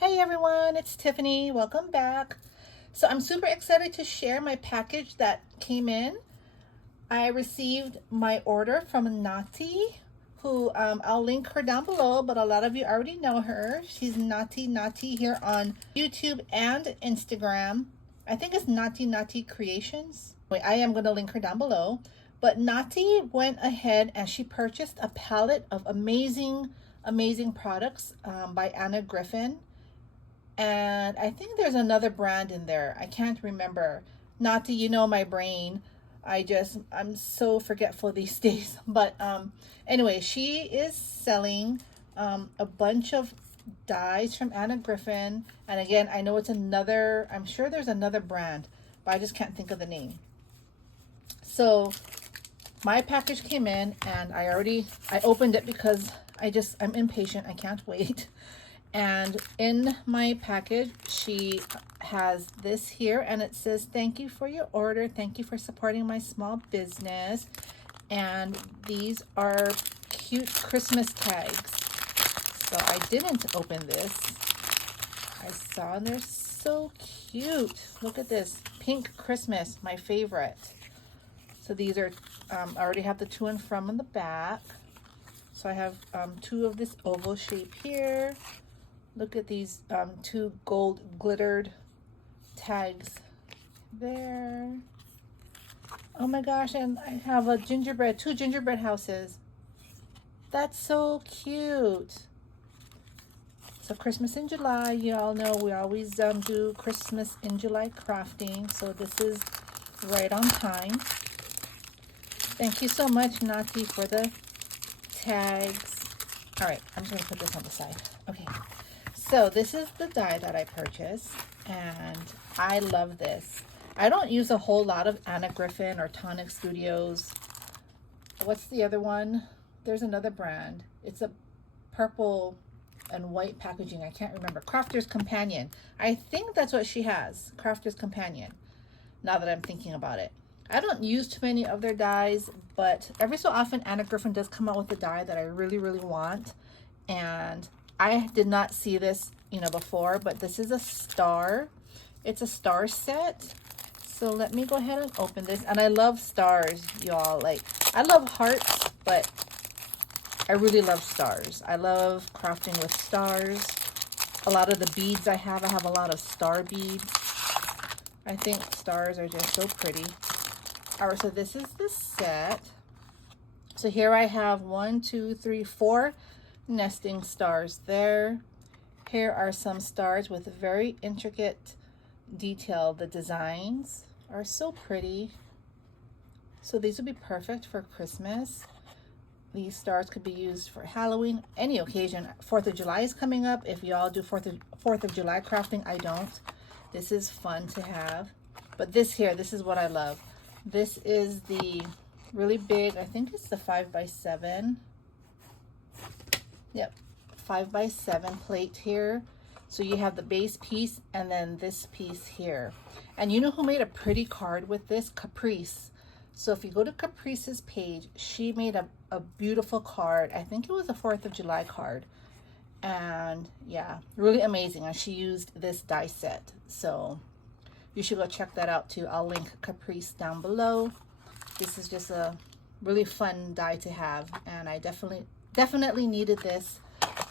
Hey everyone, it's Tiffany. Welcome back. So I'm super excited to share my package that came in. I received my order from Nati, who I'll link her down below, but a lot of you already know her. She's Nati here on YouTube and Instagram. I think it's Nati Creations. Wait, I am going to link her down below. But Nati went ahead and she purchased a palette of amazing products by Griffin. And I think there's another brand in there. I can't remember. Nati, you know my brain. I'm so forgetful these days. But anyway, she is selling a bunch of dyes from Griffin. And again, I know it's another, I'm sure there's another brand, but I just can't think of the name. So my package came in and I opened it because I'm impatient. I can't wait. And in my package, she has this here, and it says, "Thank you for your order. Thank you for supporting my small business." And these are cute Christmas tags. So I didn't open this. I saw, and they're so cute. Look at this. Pink Christmas, my favorite. So these are, I already have the to and from in the back. So I have two of this oval shape here. Look at these two gold glittered tags there. Oh my gosh, and I have two gingerbread houses. That's so cute. So Christmas in July, you all know we always do Christmas in July crafting. So this is right on time. Thank you so much, Nati, for the tags. All right, I'm just gonna put this on the side. Okay. So this is the die that I purchased, and I love this. I don't use a whole lot of Griffin or Tonic Studios. What's the other one? There's another brand. It's a purple and white packaging. I can't remember. Crafter's Companion. I think that's what she has. Crafter's Companion. Now that I'm thinking about it. I don't use too many of their dies, but every so often Griffin does come out with a die that I really want. And I did not see this, before, but this is a star. It's a star set. So let me go ahead and open this. And I love stars, y'all. Like, I love hearts, but I really love stars. I love crafting with stars. A lot of the beads I have a lot of star beads. I think stars are just so pretty. All right, so this is the set. So here I have 1, 2, 3, 4 nesting stars there. Here are some stars with very intricate detail. The designs are so pretty. So these would be perfect for Christmas. These stars could be used for Halloween, any occasion. 4th of July is coming up. If y'all do 4th of July crafting, I don't. This is fun to have. But this is what I love. This is the really big, I think it's the 5x7. Yep, 5x7 plate here. So you have the base piece and then this piece here. And you know who made a pretty card with this? Caprice. So if you go to Caprice's page, she made a beautiful card. I think it was a 4th of July card. And yeah, really amazing. And she used this die set. So you should go check that out too. I'll link Caprice down below. This is just a really fun die to have. And I definitely needed this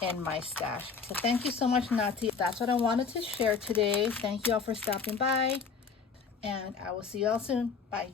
in my stash. So thank you so much, Nati. That's what I wanted to share today. Thank you all for stopping by, and I will see you all soon. Bye.